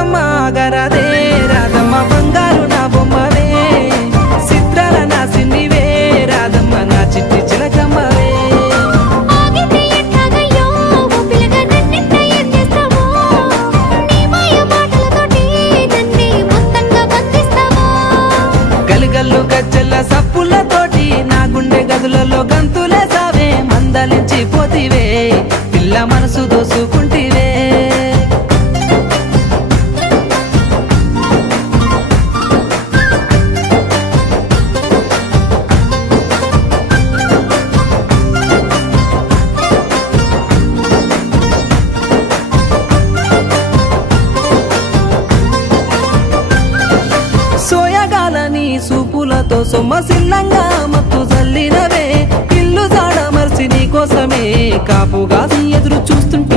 రాధమ్మ గరదే రాధమ్మ బంగారు నా బొమ్మవే చిత్రాల నా సిన్నివే రాధమ్మ నా చిట్టి చిలకమ్మవే ఆగితే ఎట్లాగయ్యో ఓ పిల్లగా నన్నెంత ఎత్తేస్తావో నీ మాయ మాటలతోటి నన్నే మొత్తంగా బంధిస్తావో గలిగల్లు గజ్జల్ల సప్పులతోటి నా గుండె గదులలో గంతులే సావే మందలించి పోతివే పిల్ల మనసు దోసుకుంటివే సోయగాలని సూపులతో సొమ్మసిల్లంగా మత్తు జల్లినవే ఇల్లు జాడ మర్చి నీ కోసమే కాపుగా ఎదురు చూస్తుంటే